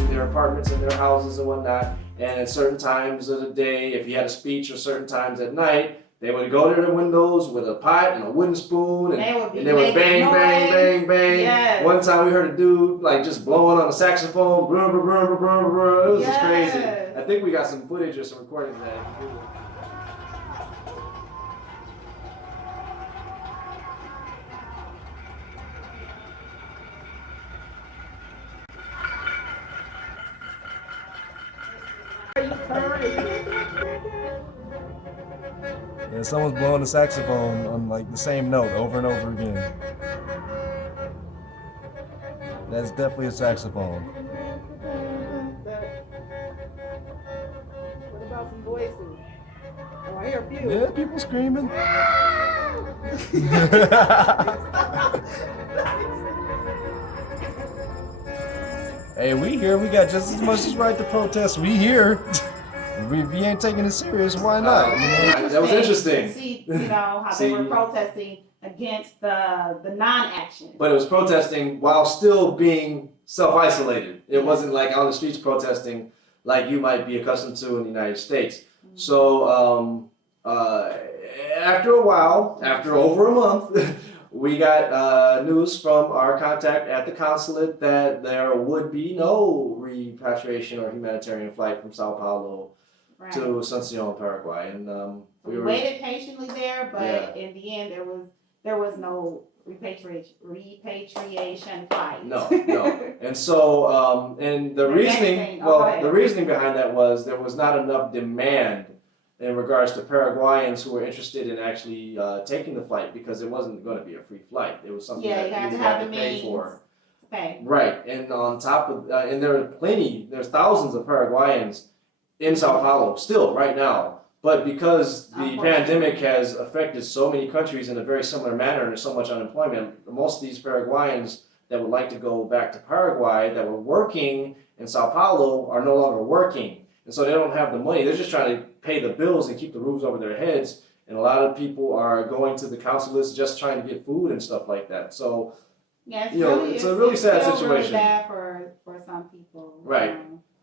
in their apartments and their houses and whatnot. And at certain times of the day, if he had a speech, or certain times at night, they would go to their windows with a pot and a wooden spoon, and they would bang, bang, bang, bang. Yes. One time we heard a dude like just blowing on a saxophone. Brum, brum, brum, brum, brum. It was just crazy. I think we got some footage or some recordings of that. Yeah, someone's blowing the saxophone on like the same note over and over again. That's definitely a saxophone. What about some voices? Oh, I hear a few. Yeah, people screaming. Hey, we here. We got just as much as right to protest. We here. If you ain't taking it serious, why not? That was interesting. See, how they were protesting against the non-action. But it was protesting while still being self-isolated. It wasn't like on the streets protesting like you might be accustomed to in the United States. Mm-hmm. So after a while, after over a month, we got news from our contact at the consulate that there would be no repatriation or humanitarian flight from Sao Paulo to Asuncion, Paraguay, and we waited patiently there, but in the end, there was no repatriation flight. No. And so, and the reasoning, the reasoning behind that was there was not enough demand in regards to Paraguayans who were interested in actually taking the flight, because it wasn't going to be a free flight. It was something that you had to pay for. Right, and on top of, and there's thousands of Paraguayans in Sao Paulo still right now, but because the pandemic has affected so many countries in a very similar manner and there's so much unemployment, most of these Paraguayans that would like to go back to Paraguay that were working in Sao Paulo are no longer working, and so they don't have the money. They're just trying to pay the bills and keep the roofs over their heads, and a lot of people are going to the consulates just trying to get food and stuff like that. So it's a really sad situation. Really bad for some people. Right.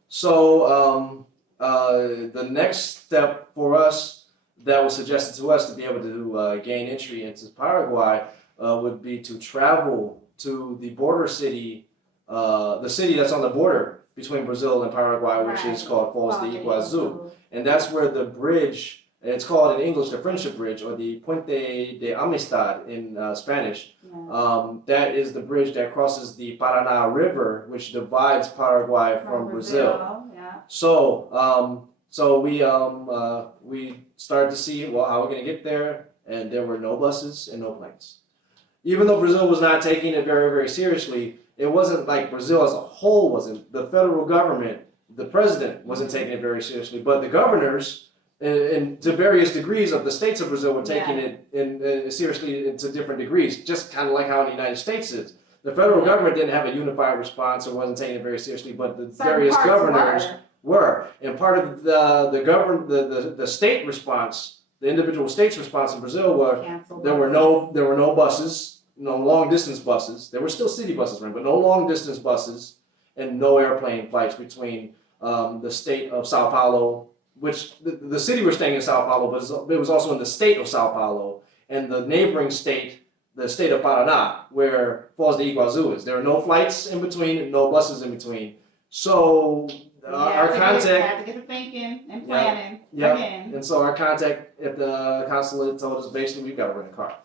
So the next step for us that was suggested to us to be able to gain entry into Paraguay would be to travel to the border city, the city that's on the border between Brazil and Paraguay, which is called Foz de Iguazu. And that's where the bridge, it's called in English the Friendship Bridge, or the Puente de Amistad in Spanish. That is the bridge that crosses the Paraná River, which divides Paraguay from Brazil. So, we started to see, how we're going to get there, and there were no buses and no planes. Even though Brazil was not taking it very, very seriously, it wasn't like Brazil as a whole wasn't. The federal government, the president wasn't taking it very seriously, but the governors, and to various degrees of the states of Brazil were taking it seriously to different degrees, just kind of like how the United States is. The federal government didn't have a unified response or wasn't taking it very seriously, but the various governors were. And part of the state response, the individual states' response in Brazil there were no buses, no long distance buses. There were still city buses running, but no long distance buses, and no airplane flights between the state of Sao Paulo, which the city we're staying in Sao Paulo, but it was also in the state of Sao Paulo, and the neighboring state, the state of Paraná, where Foz de Iguazu is. There are no flights in between and no buses in between. So our contact had to get to thinking and planning again. And so our contact at the consulate told us basically we've got to rent a car.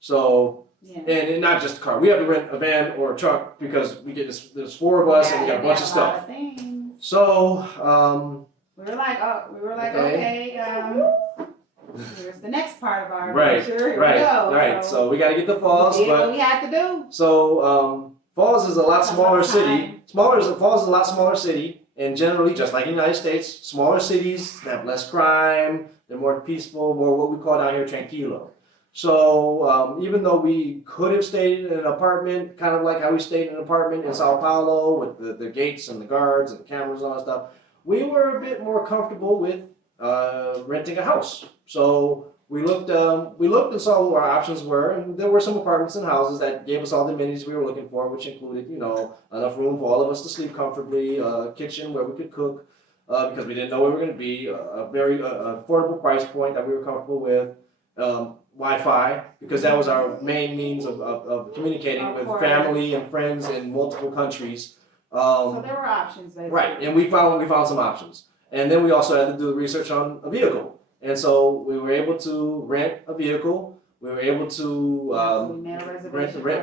So and not just a car, we have to rent a van or a truck because we get there's four of us and we got a bunch of stuff. So we were like, okay, here's the next part of our adventure. Right. So we got to get the Falls, but we had to do. So Falls is a lot smaller city. Falls is a lot smaller city, and generally, just like the United States, smaller cities have less crime. They're more peaceful, more what we call down here tranquilo. So even though we could have stayed in an apartment, kind of like how we stayed in an apartment in Sao Paulo with the gates and the guards and the cameras and all that stuff, we were a bit more comfortable with renting a house. So we looked and saw what our options were, and there were some apartments and houses that gave us all the amenities we were looking for, which included, enough room for all of us to sleep comfortably, a kitchen where we could cook, because we didn't know where we were going to be, a very affordable price point that we were comfortable with, Wi-Fi, because that was our main means of communicating with family and friends in multiple countries. So there were options, basically. Right, and we found some options. And then we also had to do the research on a vehicle. And so we were able to rent a vehicle. We were able to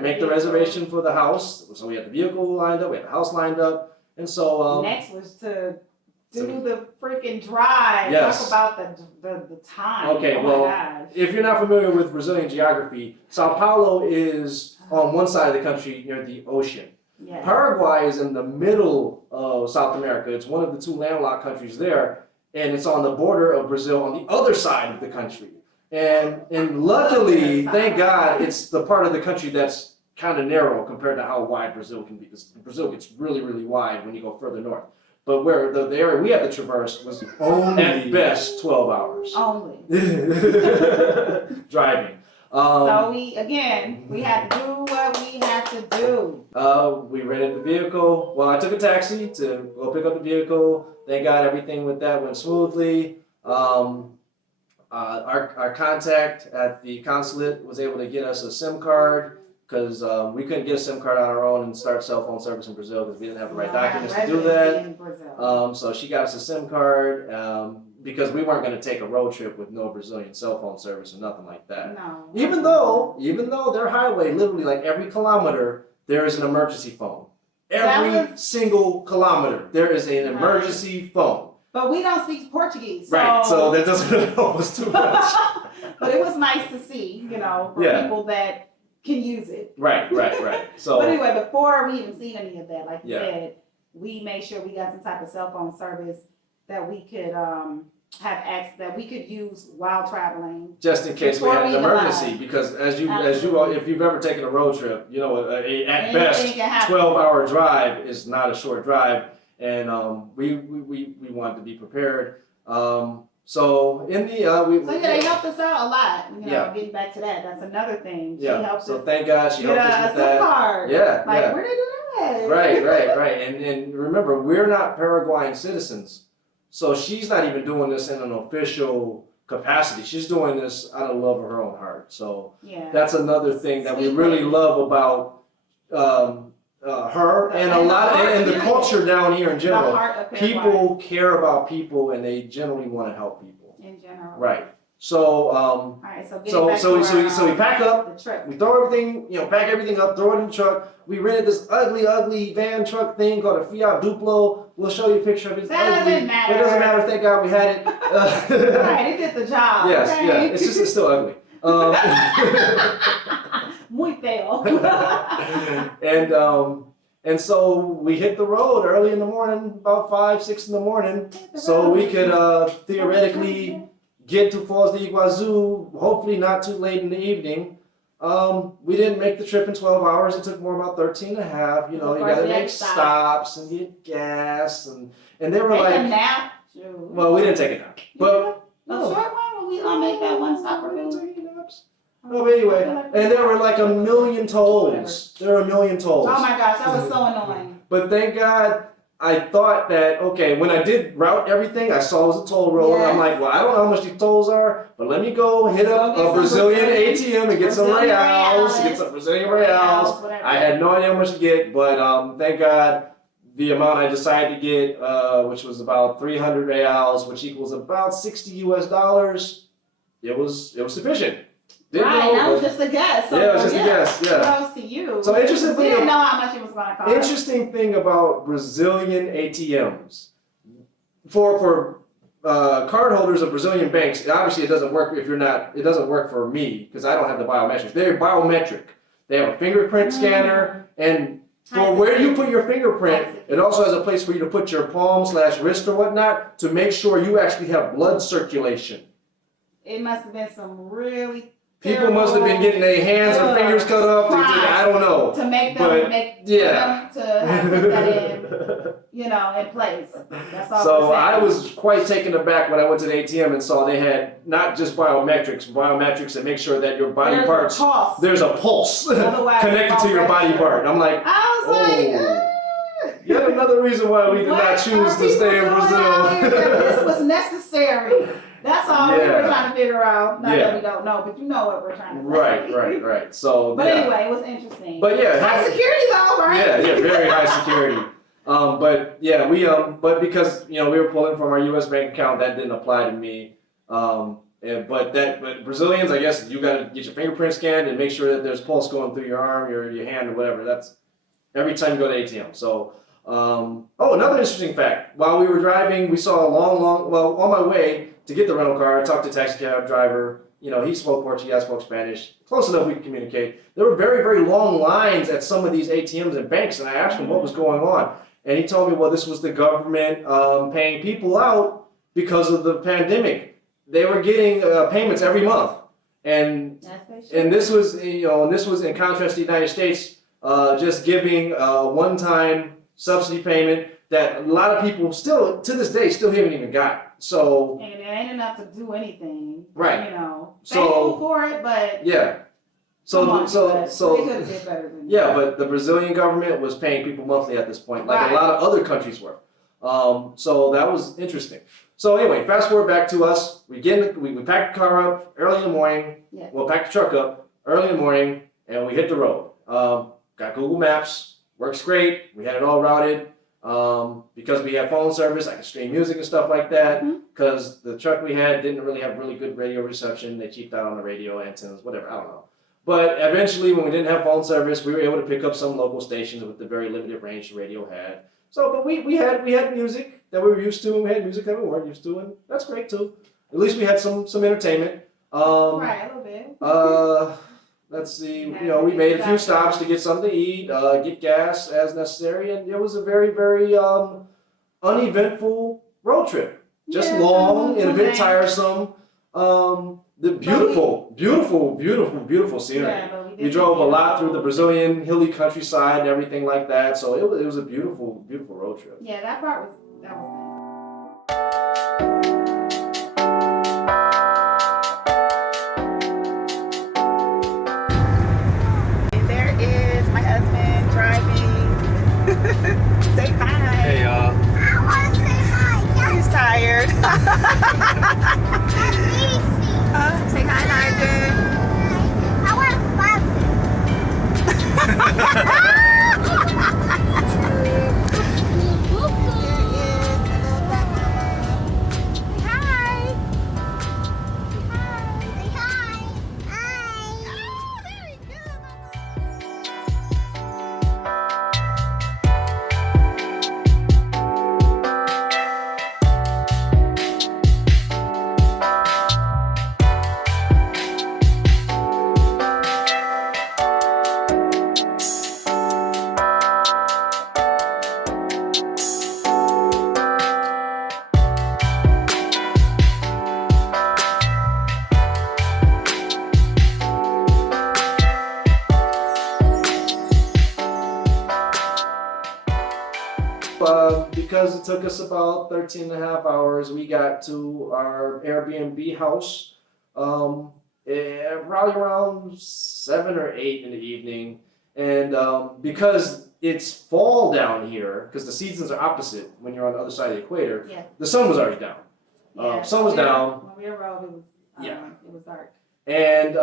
make the reservation for the house. So we had the vehicle lined up, we had the house lined up. And so next was to do the freaking drive. Yes. Talk about the time. Okay, gosh. if you're not familiar with Brazilian geography, Sao Paulo is on one side of the country near the ocean. Yes. Paraguay is in the middle of South America. It's one of the two landlocked countries there, and it's on the border of Brazil on the other side of the country. And luckily, thank God, it's the part of the country that's kind of narrow compared to how wide Brazil can be, because Brazil gets really, really wide when you go further north. But where the area we had to traverse was only at best 12 hours. Only. Driving. So we had to do what we had to do. We rented the vehicle. Well, I took a taxi to go pick up the vehicle. Thank God everything with that went smoothly. Our contact at the consulate was able to get us a SIM card, because we couldn't get a SIM card on our own and start cell phone service in Brazil because we didn't have the right documents to do that. So she got us a SIM card because we weren't going to take a road trip with no Brazilian cell phone service or nothing like that. No. Even though their highway, literally like every kilometer, there is an emergency phone. Every single kilometer, there is an emergency phone. But we don't speak Portuguese. Right, so that doesn't help us too much. But it was nice to see, for people that can use it. Right. So, but anyway, before we even seen any of that, like you said, we made sure we got some type of cell phone service that we could have access, that we could use while traveling. Just in case we had an emergency, because if you've ever taken a road trip, at best 12-hour drive is not a short drive, and we wanted to be prepared. So in the they helped us out a lot. Getting back to that, that's another thing. She helped us. Thank God she helped us with that. Card. Yeah, where did you do that? Right. And remember, we're not Paraguayan citizens, so she's not even doing this in an official capacity. She's doing this out of love of her own heart. So that's another thing that we really love about her and the culture down here in general. People care about people, and they generally want to help people. In general. Right. So so we pack up, we throw everything, pack everything up, throw it in the truck. We rented this ugly van truck thing called a Fiat Duplo. We'll show you a picture of it. It's ugly. Doesn't matter. It doesn't matter. Thank God we had it. Right, it did the job. Yes, okay? It's still ugly. Muy feo. And so we hit the road early in the morning, about 5, 6 in the morning, so we could theoretically get to Foz de Iguazu, hopefully not too late in the evening. We didn't make the trip in 12 hours. It took more about 13 and a half. You got to make stops and get gas. And they were like... Take a nap. Well, we didn't take a nap. But, a short one when we make that one stop for food. Oh, but anyway, and there were like a million tolls. There were a million tolls. Oh my gosh, that was so annoying. But thank God, I thought that, okay, when I did route everything, I saw it was a toll road. And I'm like, well, I don't know how much these tolls are, but let me go hit up a Brazilian ATM and get some reals. Get some Brazilian reals. I had no idea how much to get, but thank God, the amount I decided to get, which was about 300 reals, which equals about $60 US, it was sufficient. That was just a guess. So it was just a guess. Kudos to you. So interesting we didn't know how much it was going to cost. Interesting thing about Brazilian ATMs, for cardholders of Brazilian banks, obviously it doesn't work if you're not. It doesn't work for me because I don't have the biometrics. They're biometric. They have a fingerprint scanner, and for where you put your fingerprint, it also has a place for you to put your palm/wrist or whatnot to make sure you actually have blood circulation. It must have been some really People must have been getting their hands or fingers cut off. I don't know. To make them, to have put that in place. That's all. So I was quite taken aback when I went to the ATM and saw they had not just biometrics that make sure that your body parts, there's a pulse connected to your body part. I'm like, I was like, yet another reason why we did not choose to stay in Brazil. This was necessary. That's all we were trying to figure out. Not that we don't know, but you know what we're trying to say. Right. So, but anyway, it was interesting. But high security though, right? Yeah, very high security. But because we were pulling from our U.S. bank account, that didn't apply to me. But Brazilians, I guess you got to get your fingerprint scanned and make sure that there's pulse going through your arm, your hand, or whatever. That's every time you go to ATM. So, another interesting fact. While we were driving, we saw on my way to get the rental car, I talked to a taxi cab driver. He spoke Portuguese, I spoke Spanish. Close enough we could communicate. There were very, very long lines at some of these ATMs and banks, and I asked him what was going on. And he told me, well, this was the government paying people out because of the pandemic. They were getting payments every month. And this was, in contrast to the United States, just giving a one-time subsidy payment that a lot of people still, to this day, still haven't even got. So, and it ain't enough to do anything. Right. Thankful for it, but yeah. So they could have did better than that. But the Brazilian government was paying people monthly at this point, like a lot of other countries were. So that was interesting. So anyway, fast forward back to us. We packed the car up early in the morning. Yes. We'll pack the truck up early in the morning, and we hit the road. Got Google Maps, works great. We had it all routed. Because we had phone service, I could stream music and stuff like that. Because the truck we had didn't really have really good radio reception. They cheaped out on the radio antennas, whatever, I don't know. But eventually, when we didn't have phone service, we were able to pick up some local stations with the very limited range the radio had. So, but we had music that we were used to, and we had music that we weren't used to, and that's great too. At least we had some entertainment. Right, a little bit. Let's see, we made a few stops to get something to eat, get gas as necessary, and it was a very, very uneventful road trip. Just long and a bit tiresome. The beautiful scenery. Yeah, we drove a lot through the Brazilian hilly countryside and everything like that, so it was a beautiful road trip. Yeah, that part was nice. There is my husband driving. Say hi. Hey y'all. I want to say hi. He's tired. Say hi, Nigel. I want Because it took us about 13 and a half hours, we got to our Airbnb house probably around 7 or 8 in the evening. And because it's fall down here, because the seasons are opposite when you're on the other side of the equator, the sun was already down. Sun was down. When we arrived, it was dark. And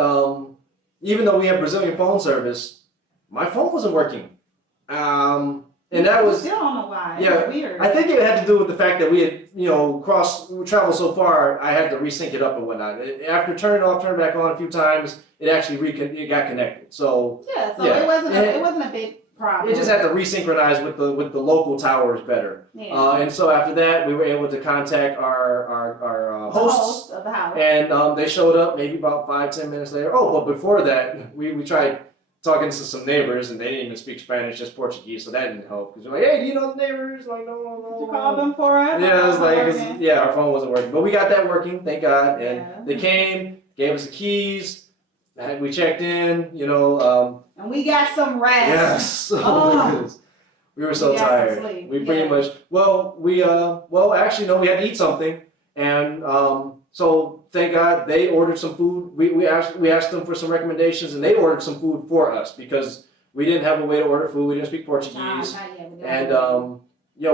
even though we have Brazilian phone service, my phone wasn't working. And that was still don't know why. Yeah, weird. I think it had to do with the fact that we had, traveled so far. I had to resync it up and whatnot. After turning it off, turn it back on a few times, it actually it got connected. So it wasn't a big problem. It just had to resynchronize with the local towers better. Yeah. And so after that, we were able to contact our hosts, of the house, and they showed up maybe about 5-10 minutes later. Oh, but before that, we tried talking to some neighbors, and they didn't even speak Spanish, just Portuguese, so that didn't help. Because we're like, hey, do you know the neighbors? Like, no. Did you call them for us? Yeah, it was our phone wasn't working. But we got that working, thank God. And they came, gave us the keys, And we checked in, and we got some rest. yes. Oh. My goodness. We were so We got some tired. sleep, We pretty much, actually, no, we had to eat something. And so thank God they ordered some food. We asked them for some recommendations, and they ordered some food for us because we didn't have a way to order food. We didn't speak Portuguese, Not yet, and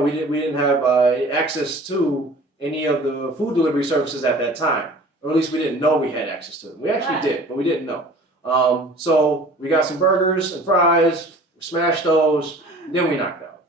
we didn't have access to any of the food delivery services at that time, or at least we didn't know we had access to them. We actually did, but we didn't know. So we got some burgers and fries. We smashed those. Then we knocked out.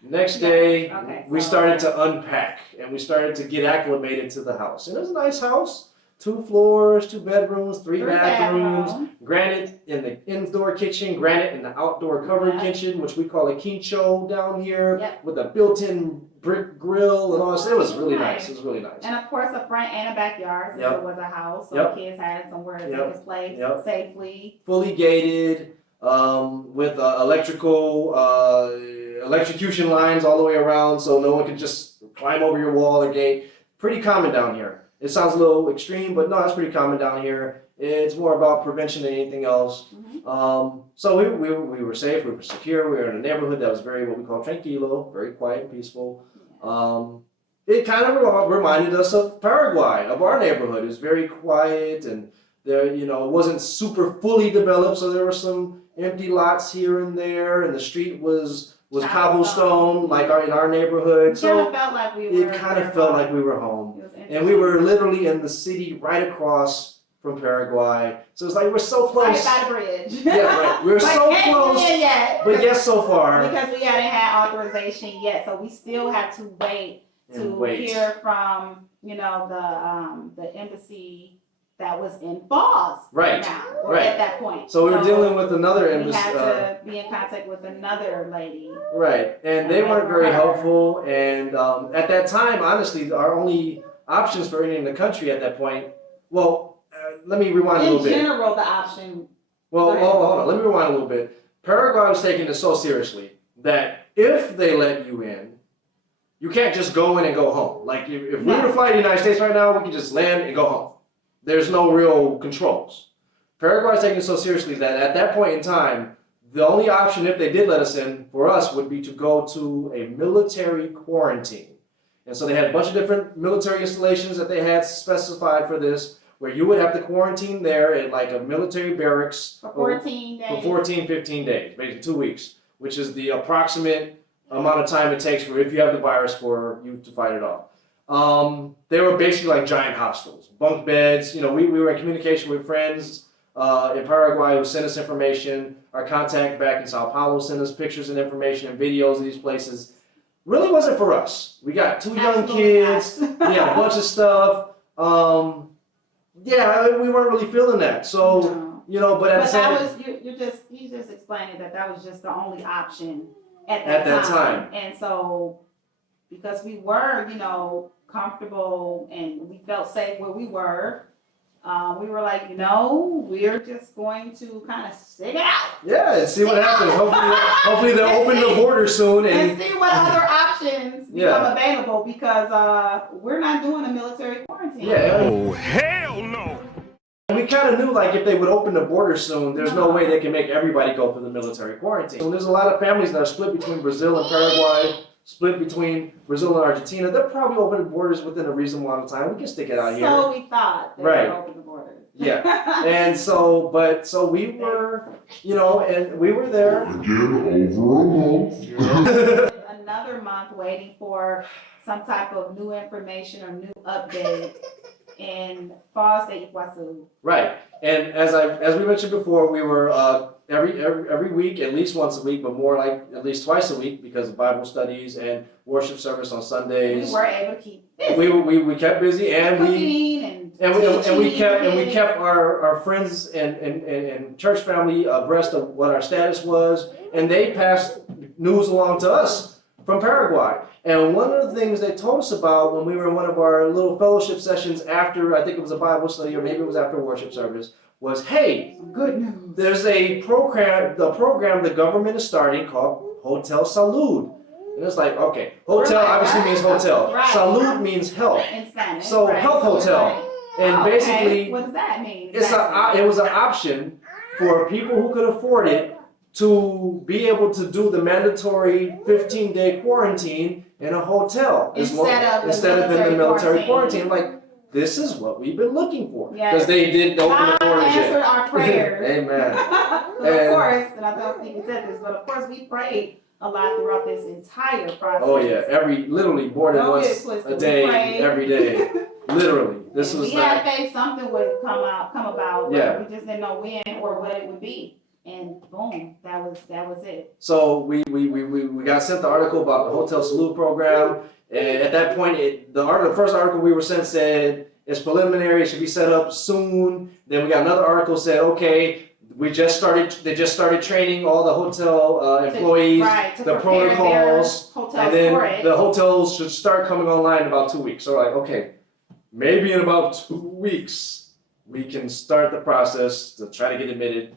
Next day, we started to unpack and we started to get acclimated to the house. And it was a nice house, 2 floors, 2 bedrooms, 3 bathrooms, granite in the indoor kitchen, granite in the outdoor covered kitchen, which we call a quincho down here, with a built-in brick grill and all this. It was really nice. It was really nice. And of course, a front and a backyard, since it was a house, so kids had somewhere they could play safely. Fully gated. With electrocution lines all the way around, so no one could just climb over your wall or gate. Pretty common down here. It sounds a little extreme, but no, it's pretty common down here. It's more about prevention than anything else. So we were safe, we were secure. We were in a neighborhood that was very what we call tranquilo, very quiet and peaceful. It kind of reminded us of Paraguay, of our neighborhood. It was very quiet and there, it wasn't super fully developed, so there were some empty lots here and there, and the street was cobblestone, like in our neighborhood. So it kind of felt like we were home. And we were literally in the city right across from Paraguay. So it's like we're so close. Right by the bridge. Yeah, right. We're so close. But yes, so far. Because we hadn't had authorization yet, so we still had to wait to hear from, the embassy that was in Falls at that point. So we were dealing with another embassy. We had to be in contact with another lady. Right, and they weren't very helpful. And at that time, honestly, our only options for entering the country at that point, let me rewind a little bit. In general, the option. Hold on, let me rewind a little bit. Paraguay was taking this so seriously that if they let you in, you can't just go in and go home. Like if we were to fly to the United States right now, we could just land and go home. There's no real controls. Paraguay is taking it so seriously that at that point in time, the only option, if they did let us in, for us would be to go to a military quarantine. And so they had a bunch of different military installations that they had specified for this, where you would have to quarantine there in like a military barracks for 14 days. For 14, 15 days, basically 2 weeks, which is the approximate amount of time it takes for if you have the virus for you to fight it off. They were basically like giant hostels, bunk beds. We were in communication with friends in Paraguay who sent us information. Our contact back in Sao Paulo sent us pictures and information and videos of these places. Really wasn't for us. We got 2 young kids. We had a bunch of stuff. We weren't really feeling that. So, but at the same time. You just explaining that was just the only option at that time. And so, because we were, comfortable and we felt safe where we were like, we're just going to kind of stick it out. Yeah, and see what happens. Hopefully they'll open the border soon and see what other options become available because we're not doing a military quarantine. Yeah. Oh, hell no! And we kind of knew like if they would open the border soon, there's no way they can make everybody go through the military quarantine. So there's a lot of families that are split between Brazil and Paraguay. Split between Brazil and Argentina. They'll probably open the borders within a reasonable amount of time. We can stick it out here. So we thought they would open the borders. Yeah. And so we were, and we were there. Again, over a month. Another month waiting for some type of new information or new update in Foz de Iguazu. Right. And as we mentioned before, we were every week, at least once a week, but more like at least twice a week because of Bible studies and worship service on Sundays. We were able to keep busy. We kept busy and we kept our friends and church family abreast of what our status was, and they passed news along to us from Paraguay. And one of the things they told us about when we were in one of our little fellowship sessions after, I think it was a Bible study or maybe it was after worship service, was, hey, good news. There's a program the government is starting called Hotel Salud. And it's like, okay, hotel obviously means hotel. Salud means health. In Spanish. So health hotel. And Okay, basically, what does that mean? it was an option for people who could afford it to be able to do the mandatory 15-day quarantine in a hotel instead of in the military quarantine. Like, this is what we've been looking for. Because they didn't open the borders yet. answered our prayers. Amen. Of course, and I don't think you said this, but of course we prayed a lot throughout this entire process. Oh yeah, literally more than once a day, every day. Literally. This was we had faith something would come about, but Yeah. we just didn't know when or what it would be. And boom, that was it. So we got sent the article about the Hotel Salute program, and at that point, the first article we were sent said it's preliminary, it should be set up soon. Then we got another article said, okay, they just started training all the hotel employees, to the prepare protocols, their hotels and then for it. the hotels should start coming online in about 2 weeks. So we're like, okay, maybe in about 2 weeks we can start the process to try to get admitted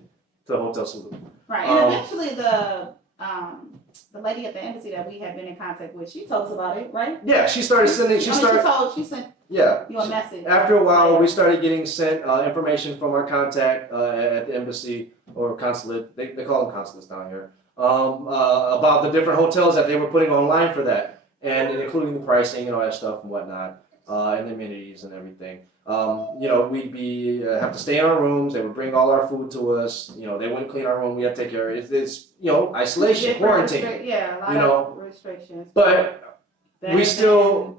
to Hotel Salute. Right, and eventually the lady at the embassy that we had been in contact with, she told us about it, right? Yeah, she started sending. She sent Yeah. you a message. After a while, we started getting sent information from our contact at the embassy or consulate. They call them consulates down here. About the different hotels that they were putting online for that, and including the pricing and all that stuff and whatnot, and the amenities and everything. We'd have to stay in our rooms. They would bring all our food to us. They wouldn't clean our room. We had to take care of it. It's isolation, quarantine. A lot of restrictions. But we still.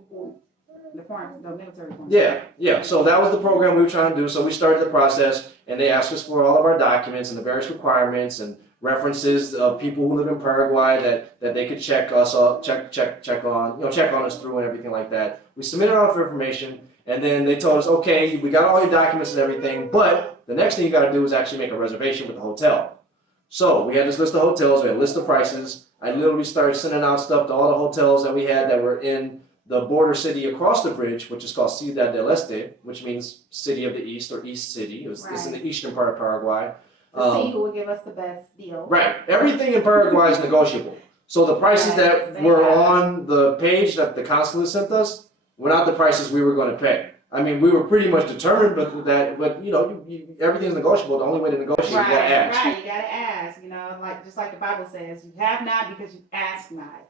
The military quarantine. Yeah. So that was the program we were trying to do. So we started the process, and they asked us for all of our documents and the various requirements and references of people who live in Paraguay that they could check us on, check on us through and everything like that. We submitted all of our information, and then they told us, okay, we got all your documents and everything, but the next thing you got to do is actually make a reservation with the hotel. So we had this list of hotels, we had a list of prices. I literally started sending out stuff to all the hotels that we had that were in the border city across the bridge, which is called Ciudad del Este, which means City of the East or East City. It's in the eastern part of Paraguay. To see who would give us the best deal. Right. Everything in Paraguay is negotiable. So the prices that were on the page that the consulate sent us were not the prices we were going to pay. I mean, we were pretty much determined, but everything's negotiable. The only way to negotiate is to ask. Right, you gotta ask. Just like the Bible says, you have not because you ask not.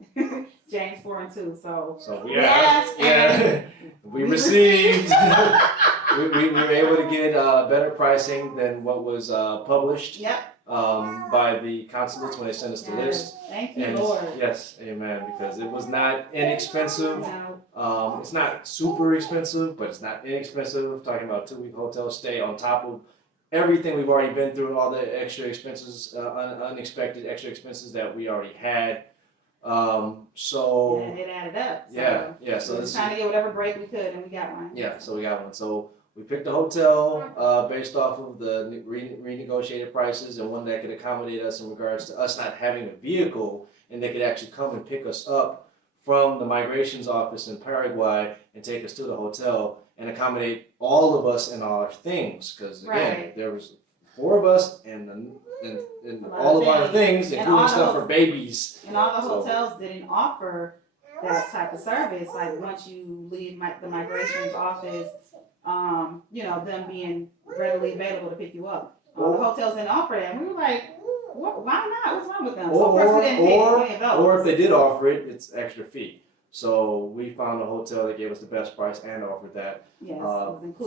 James 4:2. So we asked. Yeah, we received. we were able to get better pricing than what was published. Yep. By the consulates when they sent us the list. Thank you, Lord. Yes, amen. Because it was not inexpensive. No. It's not super expensive, but it's not inexpensive. Talking about 2-week hotel stay on top of everything we've already been through and all the extra expenses, unexpected extra expenses that we already had. So and it added up. Yeah. So we were trying to get whatever break we could, and we got one. Yeah, so we got one. So we picked a hotel based off of the renegotiated prices and one that could accommodate us in regards to us not having a vehicle, and they could actually come and pick us up from the migrations office in Paraguay and take us to the hotel and accommodate all of us and our things. Because again, there was 4 of us and all of our things, including stuff for babies. And all the hotels didn't offer that type of service. Like once you leave the migrations office, them being readily available to pick you up. The hotels didn't offer that. And we were like, why not? What's wrong with them? So of course we didn't pick any of those. Or if they did offer it, it's extra fee. So we found a hotel that gave us the best price and offered that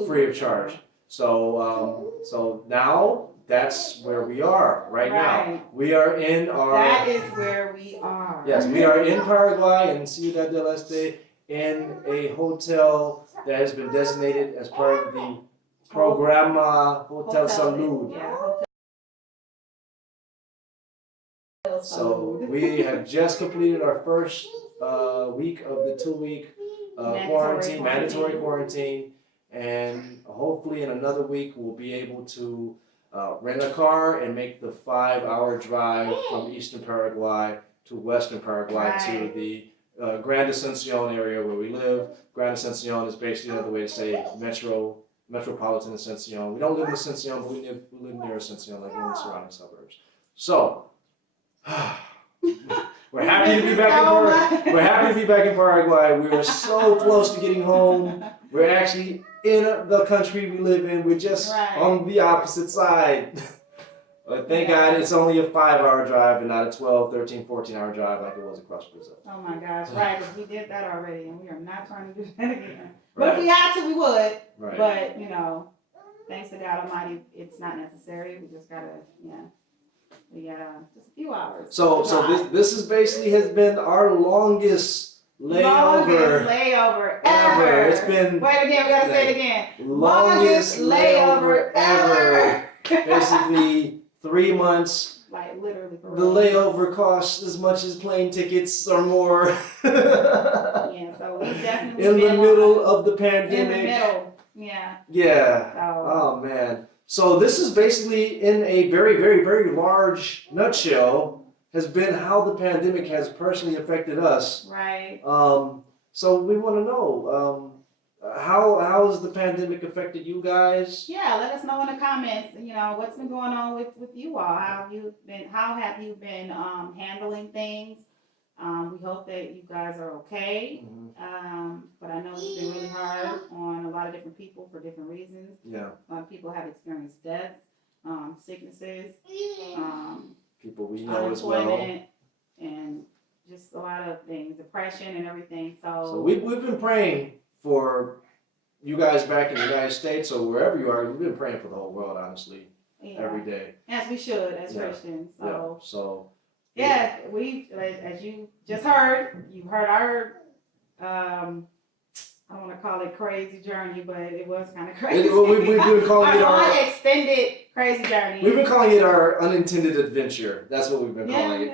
free of charge. So now that's where we are right now. We are in our. That is where we are. Yes, we are in Paraguay in Ciudad del Este in a hotel that has been designated as part of the Programa Hotel Salud. Yeah, So we have just completed our first week of the 2-week mandatory quarantine, and hopefully in another week we'll be able to rent a car and make the 5-hour drive from eastern Paraguay to western Paraguay to the Gran Ascension area where we live. Gran Ascension is basically another way to say metropolitan Ascension. We don't live in Ascension, but we live near Ascension, like in the surrounding suburbs. So we're happy to be back in Paraguay. We were so close to getting home. We're actually in the country we live in. We're just on the opposite side. But thank God it's only a 5-hour drive and not a 12, 13, 14-hour drive like it was across Brazil. Oh my gosh, right, because we did that already and we are not trying to do that again. But if we had to, we would. Right. But, you know, thanks to God Almighty, it's not necessary. We just gotta, we got just a few hours. So this is basically has been our longest layover ever. It's been, wait again, we gotta say it again. Longest layover ever. Basically 3 months. Like literally. The layover costs as much as plane tickets or more. Yeah, so we definitely in the middle of the pandemic. In the middle, yeah. Yeah. So, oh man. So this is basically, in a very, very, very large nutshell, has been how the pandemic has personally affected us. right. So we want to know, how has the pandemic affected you guys? Yeah, let us know in the comments, what's been going on with you all. How have you been handling things? We hope that you guys are okay. But I know it's been really hard on a lot of different people for different reasons. Yeah. A lot of people have experienced deaths, sicknesses, People we know as well. unemployment, and just a lot of things, depression and everything. So we've been praying for you guys back in the United States or wherever you are. We've been praying for the whole world, honestly, every day. As we should, as Christians. So. Yeah. So. Yeah, as you just heard, you heard our, I don't want to call it crazy journey, but it was kind of crazy. We've been calling it our extended crazy journey. We've been calling it our unintended adventure. That's what we've been calling it.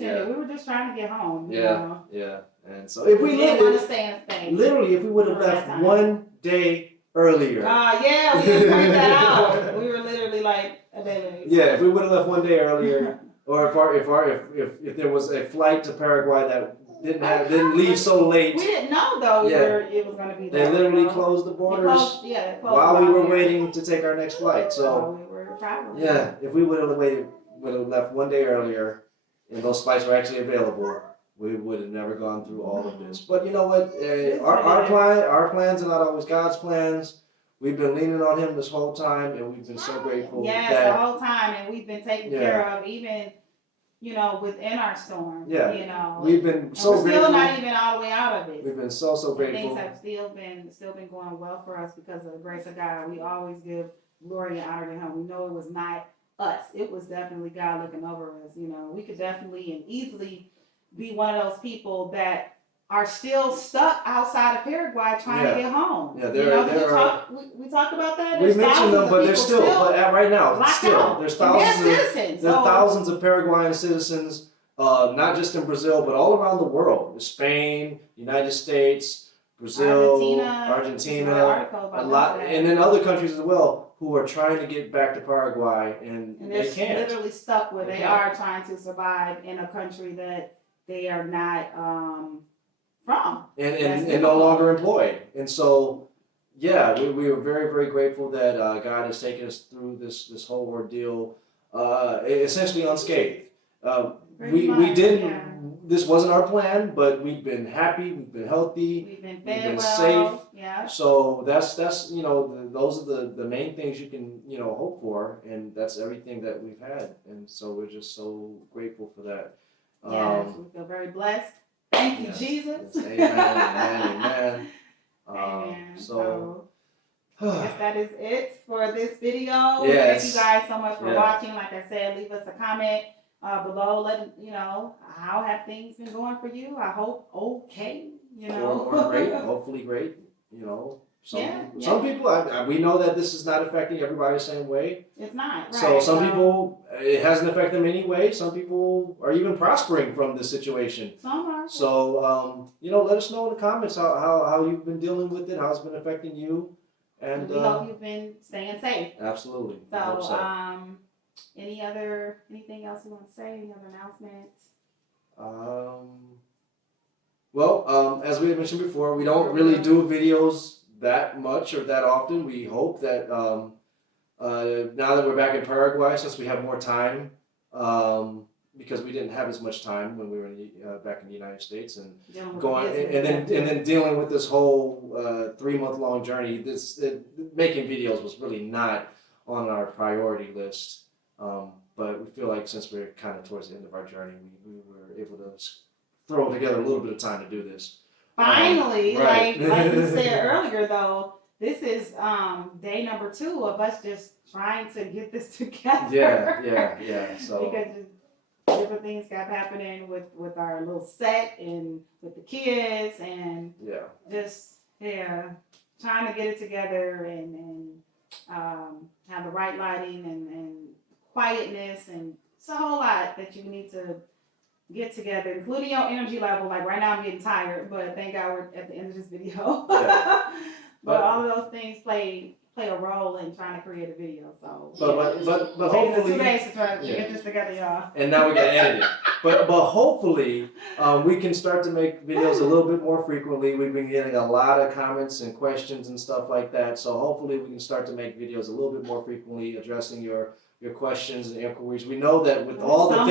Yeah. We were just trying to get home. Yeah. And so if we didn't want to stay in space. Literally, if we would have left one day earlier. Yeah, we didn't point that out. We were literally like a day late. Yeah, if we would have left one day earlier. Or if there was a flight to Paraguay that didn't leave so late. We didn't know though it was going to be. They literally closed the borders while we were waiting to take our next flight. So we were traveling. Yeah, if we would have left one day earlier, and those flights were actually available, we would have never gone through all of this. But you know what? Our plans are not always God's plans. We've been leaning on Him this whole time, and we've been so grateful. Yes, the whole time, and we've been taken care of, even within our storm. Yeah, we've been so we're grateful. Still not even all the way out of it. We've been so grateful. Things have still been going well for us because of the grace of God. We always give glory and honor to Him. We know it was not us; it was definitely God looking over us. We could definitely and easily be one of those people that are still stuck outside of Paraguay trying to get home. Yeah, we talked about that. We mentioned them, but there's still, right now, there's thousands of Paraguayan citizens, not just in Brazil, but all around the world. Spain, United States, Brazil, Argentina, a lot, and then other countries as well, who are trying to get back to Paraguay, and they can't. They're literally stuck where they are trying to survive in a country that they are not from. And no longer employed. And so, we are very, very grateful that God has taken us through this whole ordeal, essentially unscathed. This wasn't our plan, but we've been happy, we've been healthy, we've been safe. Yeah. So that's those are the main things you can hope for, and that's everything that we've had. And so we're just so grateful for that. Yes, we feel very blessed. Thank you, Jesus. Yes, amen. Amen. So I guess that is it for this video. Yes. Thank you guys so much for watching. Like I said, leave us a comment below. Let how have things been going for you. I hope okay. Or great. Hopefully great. Some people, we know that this is not affecting everybody the same way. It's not. Right. So some people, it hasn't affected them anyway. Some people are even prospering from this situation. Some are. So, let us know in the comments how you've been dealing with it, how it's been affecting you. And we hope you've been staying safe. Absolutely. So, anything else you want to say? Any other announcements? Well, as we had mentioned before, we don't really do videos that much or that often. We hope that now that we're back in Paraguay, since we have more time, because we didn't have as much time when we were back in the United States, and Dealing with going business. and then dealing with this whole 3-month-long journey. Making videos was really not on our priority list. But we feel like since we're kind of towards the end of our journey, we were able to throw together a little bit of time to do this. Finally, right. like you said earlier, though, this is day number 2 of us just trying to get this together. Yeah. So because just different things kept happening with our little set and with the kids and just trying to get it together and have the right lighting and quietness, and it's a whole lot that you need to get together, including your energy level. Like right now I'm getting tired, but thank God we're at the end of this video. But all of those things play a role in trying to create a video. So but hopefully 2 days to try to get this together, y'all. And now we got to edit it. But hopefully we can start to make videos a little bit more frequently. We've been getting a lot of comments and questions and stuff like that. So hopefully we can start to make videos a little bit more frequently, addressing your questions and inquiries. We know that with all the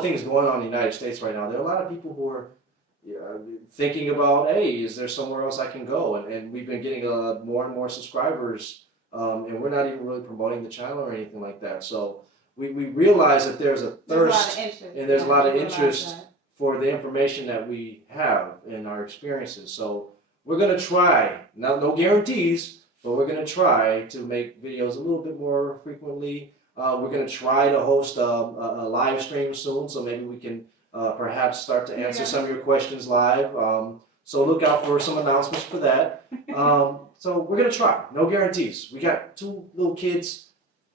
things going on in the United States right now, there are a lot of people who are thinking about, hey, is there somewhere else I can go? And we've been getting more and more subscribers, and we're not even really promoting the channel or anything like that. So we realize that there's a thirst, and there's a lot of interest for the information that we have in our experiences. So we're going to try, no guarantees, but we're going to try to make videos a little bit more frequently. We're going to try to host a live stream soon, so maybe we can perhaps start to answer some of your questions live. So look out for some announcements for that. So we're going to try. No guarantees. We got 2 little kids.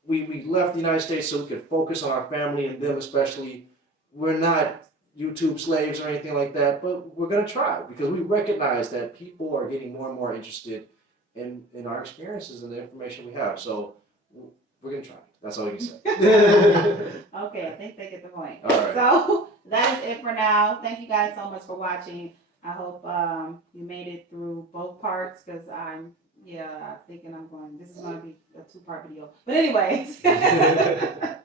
We left the United States so we could focus on our family and them especially. We're not YouTube slaves or anything like that, but we're going to try because we recognize that people are getting more and more interested in our experiences and the information we have. So we're going to try. That's all you can say. Okay, I think they get the point. All right. So that is it for now. Thank you guys so much for watching. I hope you made it through both parts, because I'm thinking this is going to be a 2-part video. But anyways, thank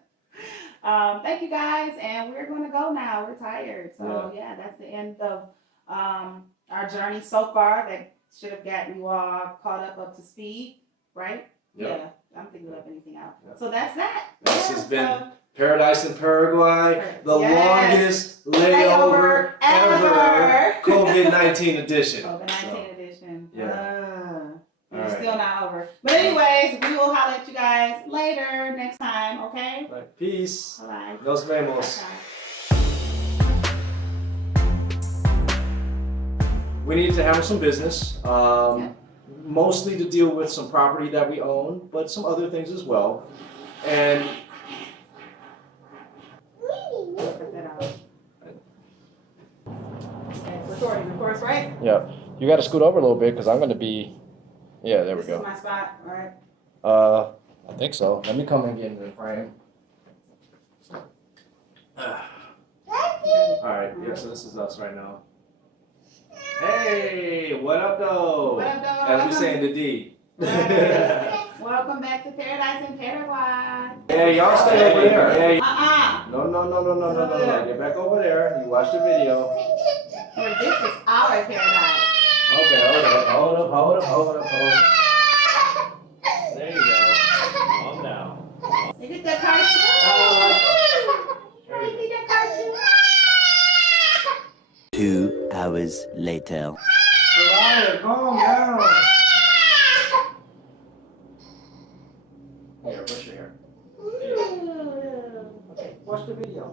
you guys, and we're going to go now. We're tired. So that's the end of our journey so far. That should have gotten you all caught up to speed, right? Yeah. I don't think we left anything out. So that's that. This has been Paradise in Paraguay, the longest layover ever. COVID-19 edition. COVID-19 edition. It's still not over. But anyways, we will holler at you guys later next time, okay? Right. Peace. Bye. Nos vemos. We need to handle some business. Mostly to deal with some property that we own, but some other things as well. And recording, of course, right? yeah, you got to scoot over a little bit because I'm going to be. Yeah, there we go. This is my spot, right? I think so. Let me come and get in the frame. All right. Yeah. So this is us right now. Hey, what up, though? What up, though? As we say in the D. Welcome back to Paradise in Paraguay. Hey, y'all stay over there. Hey. No. Get back over there. You watch the video. This is our paradise. Okay, hold up. There you go. Calm down. Look at that cartoon. Look at that cartoon. 2 hours later. Ryan, calm down. Here, brush your hair. Okay, watch the video.